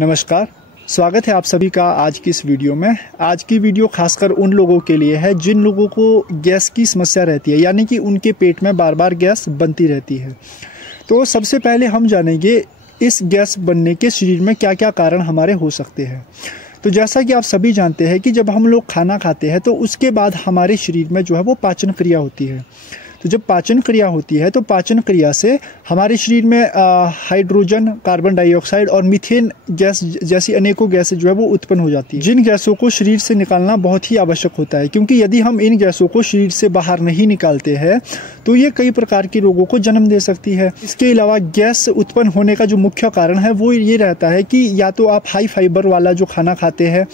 नमस्कार, स्वागत है आप सभी का आज की इस वीडियो में। आज की वीडियो खासकर उन लोगों के लिए है जिन लोगों को गैस की समस्या रहती है, यानी कि उनके पेट में बार बार गैस बनती रहती है। तो सबसे पहले हम जानेंगे इस गैस बनने के शरीर में क्या क्या कारण हमारे हो सकते हैं। तो जैसा कि आप सभी जानते हैं कि जब हम लोग खाना खाते हैं तो उसके बाद हमारे शरीर में जो है वो पाचन क्रिया होती है। तो जब पाचन क्रिया होती है तो पाचन क्रिया से हमारे शरीर में हाइड्रोजन, कार्बन डाइऑक्साइड और मीथेन गैस जैसी अनेकों गैसें जो है वो उत्पन्न हो जाती है, जिन गैसों को शरीर से निकालना बहुत ही आवश्यक होता है, क्योंकि यदि हम इन गैसों को शरीर से बाहर नहीं निकालते हैं तो ये कई प्रकार के रोगों को जन्म दे सकती है। इसके अलावा गैस उत्पन्न होने का जो मुख्य कारण है वो ये रहता है कि या तो आप हाई फाइबर वाला जो खाना खाते हैं,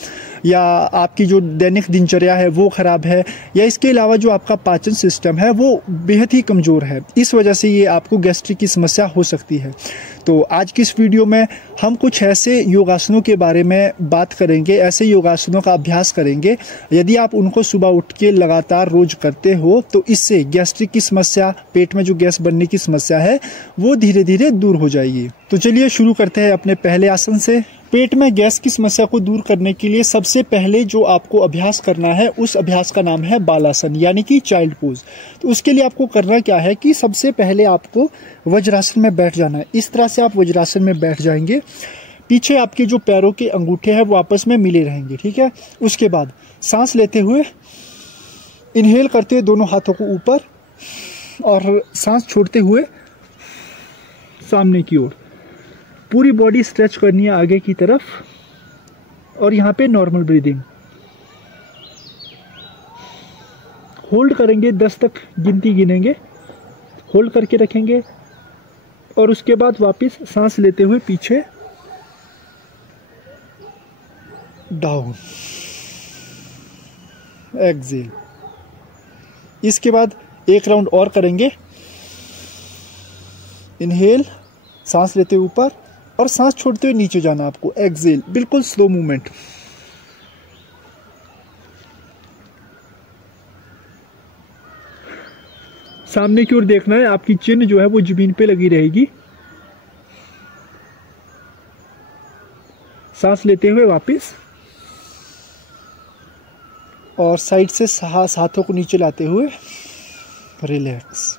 या आपकी जो दैनिक दिनचर्या है वो खराब है, या इसके अलावा जो आपका पाचन सिस्टम है वो बेहद ही कमज़ोर है। इस वजह से ये आपको गैस्ट्रिक की समस्या हो सकती है। तो आज की इस वीडियो में हम कुछ ऐसे योगासनों के बारे में बात करेंगे, ऐसे योगासनों का अभ्यास करेंगे। यदि आप उनको सुबह उठ के लगातार रोज करते हो तो इससे गैस्ट्रिक की समस्या, पेट में जो गैस बनने की समस्या है वो धीरे धीरे दूर हो जाएगी। तो चलिए शुरू करते हैं अपने पहले आसन से। पेट में गैस की समस्या को दूर करने के लिए सबसे पहले जो आपको अभ्यास करना है उस अभ्यास का नाम है बालासन, यानी कि चाइल्ड पोज। तो उसके लिए आपको करना क्या है कि सबसे पहले आपको वज्रासन में बैठ जाना है। इस तरह से आप वज्रासन में बैठ जाएंगे। पीछे आपके जो पैरों के अंगूठे हैं वो आपस में मिले रहेंगे, ठीक है। उसके बाद सांस लेते हुए इनहेल करते हुए दोनों हाथों को ऊपर, और सांस छोड़ते हुए सामने की ओर। पूरी बॉडी स्ट्रेच करनी है आगे की तरफ, और यहाँ पे नॉर्मल ब्रीदिंग होल्ड करेंगे। 10 तक गिनती गिनेंगे, होल्ड करके रखेंगे, और उसके बाद वापस सांस लेते हुए पीछे डाउन, एक्सेल। इसके बाद एक राउंड और करेंगे। इनहेल, सांस लेते हुए ऊपर, और सांस छोड़ते हुए नीचे जाना आपको, एक्सेल। बिल्कुल स्लो मूवमेंट। सामने की ओर देखना है, आपकी चिन जो है वो जमीन पे लगी रहेगी। सांस लेते हुए वापस, और साइड से हाथों को नीचे लाते हुए रिलैक्स।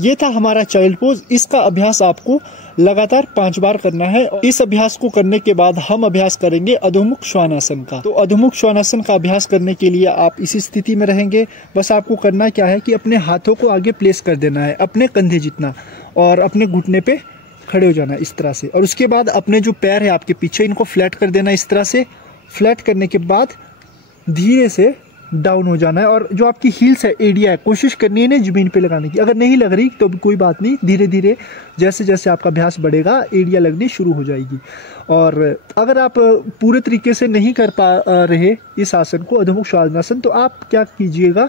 ये था हमारा चाइल्ड पोज। इसका अभ्यास आपको लगातार 5 बार करना है। इस अभ्यास को करने के बाद हम अभ्यास करेंगे अधोमुख श्वानासन का। तो अधोमुख श्वानासन का अभ्यास करने के लिए आप इसी स्थिति में रहेंगे। बस आपको करना क्या है कि अपने हाथों को आगे प्लेस कर देना है, अपने कंधे जितना, और अपने घुटने पे खड़े हो जाना है इस तरह से। और उसके बाद अपने जो पैर है आपके पीछे, इनको फ्लैट कर देना इस तरह से। फ्लैट करने के बाद धीरे से डाउन हो जाना है, और जो आपकी हील्स है, एडिया है, कोशिश करनी है ना जमीन पे लगाने की। अगर नहीं लग रही तो भी कोई बात नहीं, धीरे धीरे जैसे जैसे आपका अभ्यास बढ़ेगा एडिया लगनी शुरू हो जाएगी। और अगर आप पूरे तरीके से नहीं कर पा रहे इस आसन को, अधोमुख श्वानासन, तो आप क्या कीजिएगा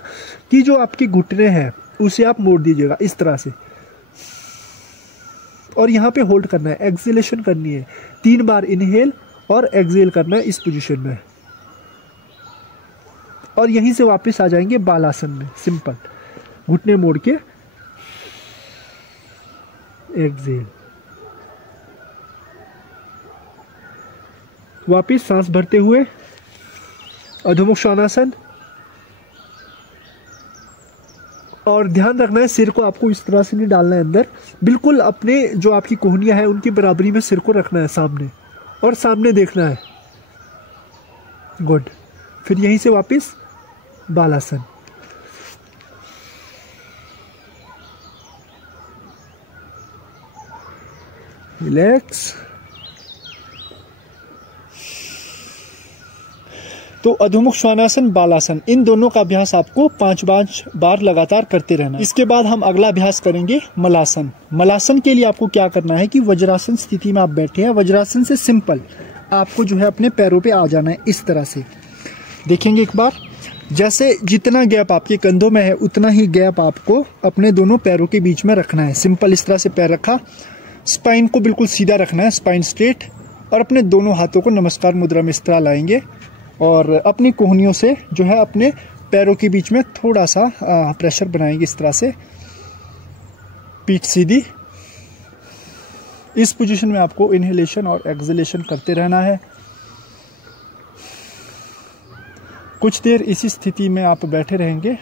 कि जो आपके घुटने हैं उसे आप मोड़ दीजिएगा इस तरह से, और यहाँ पे होल्ड करना है, एक्सेलेशन करनी है। 3 बार इनहेल और एक्सेल करना है इस पोजीशन में, और यहीं से वापस आ जाएंगे बालासन में। सिंपल, घुटने मोड़ के एक्सेल, वापस सांस भरते हुए अधोमुख श्वानासन। और ध्यान रखना है, सिर को आपको इस तरह से नहीं डालना है अंदर, बिल्कुल अपने जो आपकी कोहनियां है उनकी बराबरी में सिर को रखना है सामने, और सामने देखना है। गुड। फिर यहीं से वापस बालासन। रिलैक्स। तो अधोमुख श्वानासन, बालासन, इन दोनों का अभ्यास आपको 5 बार लगातार करते रहना। इसके बाद हम अगला अभ्यास करेंगे मलासन। मलासन के लिए आपको क्या करना है कि वज्रासन स्थिति में आप बैठे हैं। वज्रासन से सिंपल आपको जो है अपने पैरों पे आ जाना है इस तरह से। देखेंगे एक बार, जैसे जितना गैप आपके कंधों में है उतना ही गैप आपको अपने दोनों पैरों के बीच में रखना है। सिंपल इस तरह से पैर रखा, स्पाइन को बिल्कुल सीधा रखना है, स्पाइन स्ट्रेट, और अपने दोनों हाथों को नमस्कार मुद्रा में इस तरह लाएंगे, और अपनी कोहनियों से जो है अपने पैरों के बीच में थोड़ा सा प्रेशर बनाएंगे इस तरह से। पीठ सीधी, इस पोजीशन में आपको इनहेलेशन और एक्सहेलेशन करते रहना है। कुछ देर इसी स्थिति में आप बैठे रहेंगे,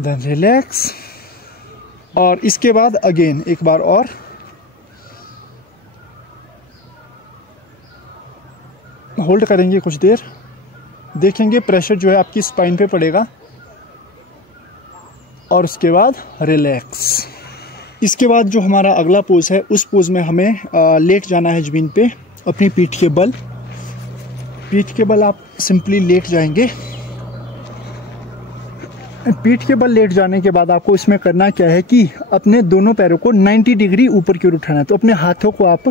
देन रिलैक्स, और इसके बाद अगेन एक बार और होल्ड करेंगे कुछ देर। देखेंगे प्रेशर जो है आपकी स्पाइन पे पड़ेगा, और उसके बाद रिलैक्स। इसके बाद जो हमारा अगला पोज है, उस पोज में हमें लेट जाना है ज़मीन पे अपनी पीठ के बल। पीठ के बल आप सिंपली लेट जाएंगे। पीठ के बल लेट जाने के बाद आपको इसमें करना क्या है कि अपने दोनों पैरों को 90 डिग्री ऊपर की ओर उठाना है। तो अपने हाथों को आप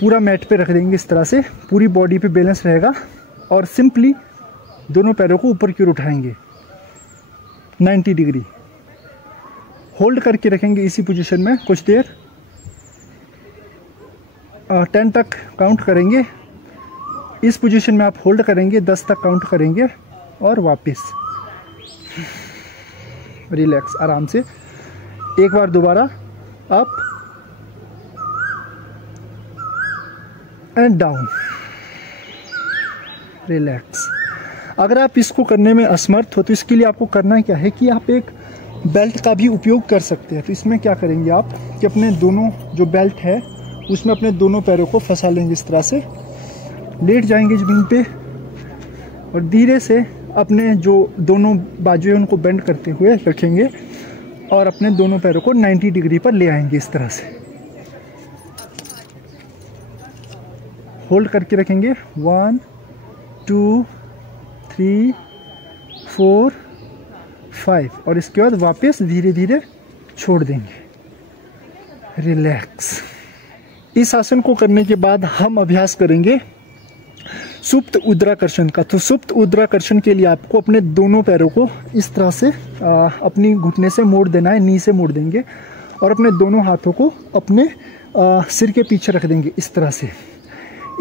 पूरा मैट पे रख देंगे, इस तरह से पूरी बॉडी पे बैलेंस रहेगा, और सिंपली दोनों पैरों को ऊपर की ओर उठाएंगे 90 डिग्री। होल्ड करके रखेंगे इसी पोजीशन में कुछ देर। 10 तक काउंट करेंगे। इस पोजीशन में आप होल्ड करेंगे, 10 तक काउंट करेंगे, और वापस रिलैक्स आराम से। एक बार दोबारा अप एंड डाउन, रिलैक्स। अगर आप इसको करने में असमर्थ हो तो इसके लिए आपको करना क्या है कि आप एक बेल्ट का भी उपयोग कर सकते हैं। तो इसमें क्या करेंगे आप कि अपने दोनों जो बेल्ट है उसमें अपने दोनों पैरों को फंसा लेंगे, इस तरह से लेट जाएंगे ज़मीन पे, और धीरे से अपने जो दोनों बाजू है उनको बेंड करते हुए रखेंगे, और अपने दोनों पैरों को 90 डिग्री पर ले आएंगे इस तरह से। होल्ड करके रखेंगे 1 2 3 4 5, और इसके बाद वापस धीरे धीरे छोड़ देंगे, रिलैक्स। इस आसन को करने के बाद हम अभ्यास करेंगे सुप्त उद्राकर्षण का। तो सुप्त उद्राकर्षण के लिए आपको अपने दोनों पैरों को इस तरह से अपनी घुटने से मोड़ देना है, नी से मोड़ देंगे, और अपने दोनों हाथों को अपने सिर के पीछे रख देंगे इस तरह से।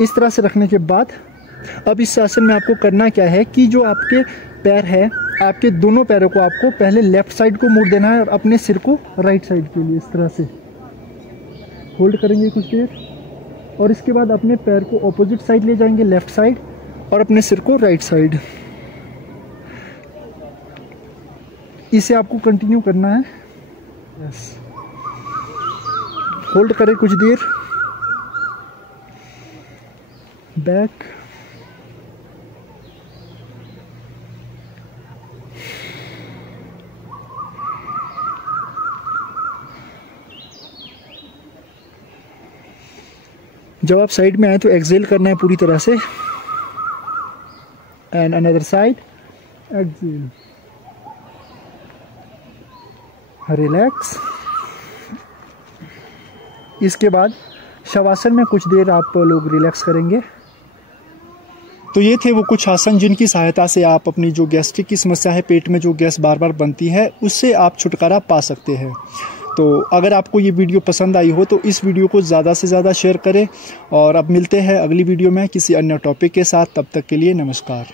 इस तरह से रखने के बाद अब इस आसन में आपको करना क्या है कि जो आपके पैर है, आपके दोनों पैरों को आपको पहले लेफ्ट साइड को मोड़ देना है, और अपने सिर को राइट साइड के लिए इस तरह से होल्ड करेंगे कुछ देर, और इसके बाद अपने पैर को ऑपोजिट साइड ले जाएंगे, लेफ्ट साइड, और अपने सिर को राइट साइड। इसे आपको कंटिन्यू करना है। यस, होल्ड करें कुछ देर, बैक, जब आप साइड में आए तो एक्सहेल करना है पूरी तरह से, and another side, exhale, relax. इसके बाद शवासन में कुछ देर आप लोग रिलैक्स करेंगे। तो ये थे वो कुछ आसन जिनकी सहायता से आप अपनी जो गैस्ट्रिक की समस्या है, पेट में जो गैस बार बार बनती है, उससे आप छुटकारा पा सकते हैं। तो अगर आपको ये वीडियो पसंद आई हो तो इस वीडियो को ज़्यादा से ज़्यादा शेयर करें, और अब मिलते हैं अगली वीडियो में किसी अन्य टॉपिक के साथ। तब तक के लिए नमस्कार।